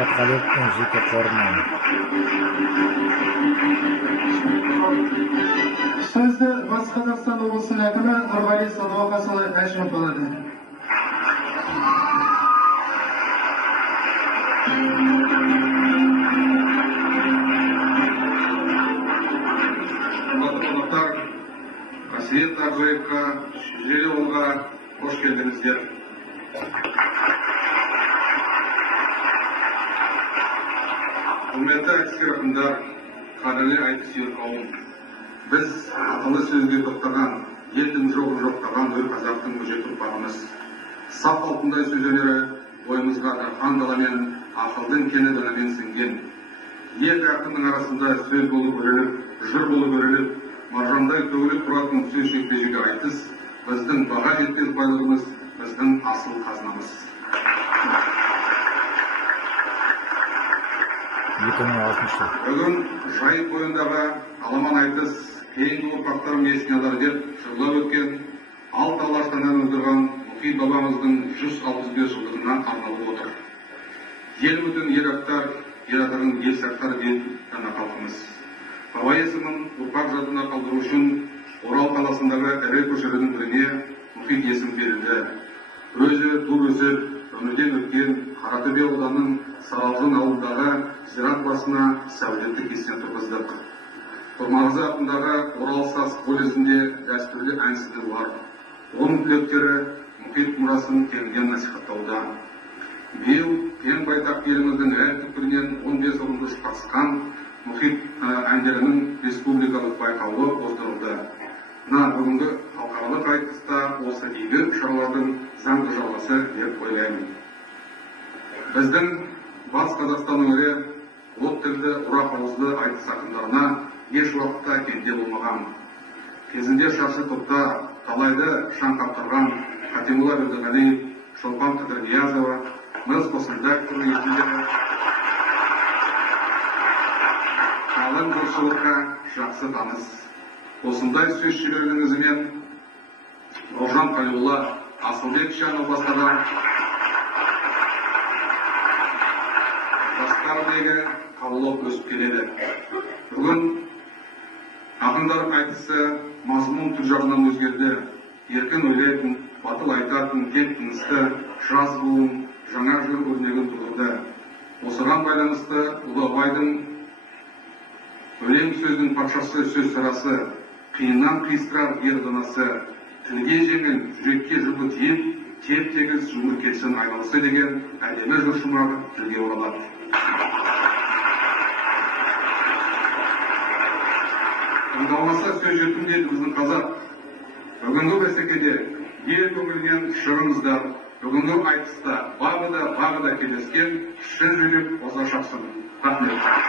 Сапатқалиевтің жеке қорынан. Сөзді Батыс Қазақстан облысының әкімі Нұрғали Садуақасұлы Әшімов алады. Қонақтар, қасиет Ақжайыққа, Шежелі ауылға қош келдіңіздер. Құрметті әскер ақындар, қадірлі айтыс-сүйер қауым. Біз ақылы сөзге тоқтаған, елдің жоғын жоқтаған өр қазақтың өжет ұрпағымыз. Сап алтындай сөз өнері бойымызға қан даламен, ақылдың кені данамен сіңген. Екі ақынның арасында сөз болып өріліп, жыр болып өріліп, маржандай төгіліп тұратын сөз жекпе-жегі айтыс біздің баға жетпес байлығымыз, біздің асыл қазынамыз. 2006 жыл. Бүгін Жайық бойындағы аламан айтыс кейінгі ұрпақтарым есіне алар деп жырлап өткен алт алаштан өндірген Мұхит бабамыздың 165 жылдығына арналып отыр. Ел бүтін ер аттар, ер атырын ел сақтар деп дана халқымыз. Баба есімін ұрпақ жадына қалдыру үшін Орал қаласындағы ірі көшелердің біріне Мұхит есім берілді. Өзі туып өсіп, өмірден өткен Қаратөбе ауданының Саралжын ауылындағы зират басына сәулетті кесте тұрғыздық. Тұрмағызы атындағы Орал Саз колледжінде дәстүрлі әншілер бар. Оның түлектері Мұхит мұрасын кеңінен насихаттауда. Биыл ең байтақ еліміздің әр түкпірінен 15 орынды қатысқан Мұхит әндерінің республикалық байқауы оздырылды. Бүгінгі халықаралық айтыста осы игі шаралардың заңды жалғасы деп ойлаймын. Біздің Батыс Қазақстан өңірі от тілді, ұрақ ауызды айтыс ақындарына еш уақытта кенде болмаған. Кезінде шаршы топта талайды шаң қаптырған Қатимолла Бердіғалиев, Шолпан Қыдырниязова, Мырыз Қосылбаевтың есімдері қалың жұртшылыққа жақсы таныс. Осындай сөз шеберлігіңізбен Бауыржан Қалиолла, Асылбек Шанов бастаған жастар легі қабылдап өсіп келеді. Бүгін ақындар айтысы мазмұн түр жағынан өзгерді. Еркін ойлайтын, батыл айтатын, кең тынысты, жас буын, жаңа жыр өрнегін тудырды. Осыған байланысты Ұлы Абайдың өлең сөздің патшасы сөз сарасы, қиыннан қиыстырар ер данасы, тілге жеңіл, жүрекке жұбы тиіп, теп-тегіс жұмыр кетсін айналысы деген әдемі жыр шумағы тілге оралады. Тыңдалмаса сөз жетім дейді біздің қазақ. Бүгінгі бәсекеде ел көңілінен шығыңыздар. Бүгінгі айтыста бағы да кездескен шын жүрек оза шапсын. Рахмет.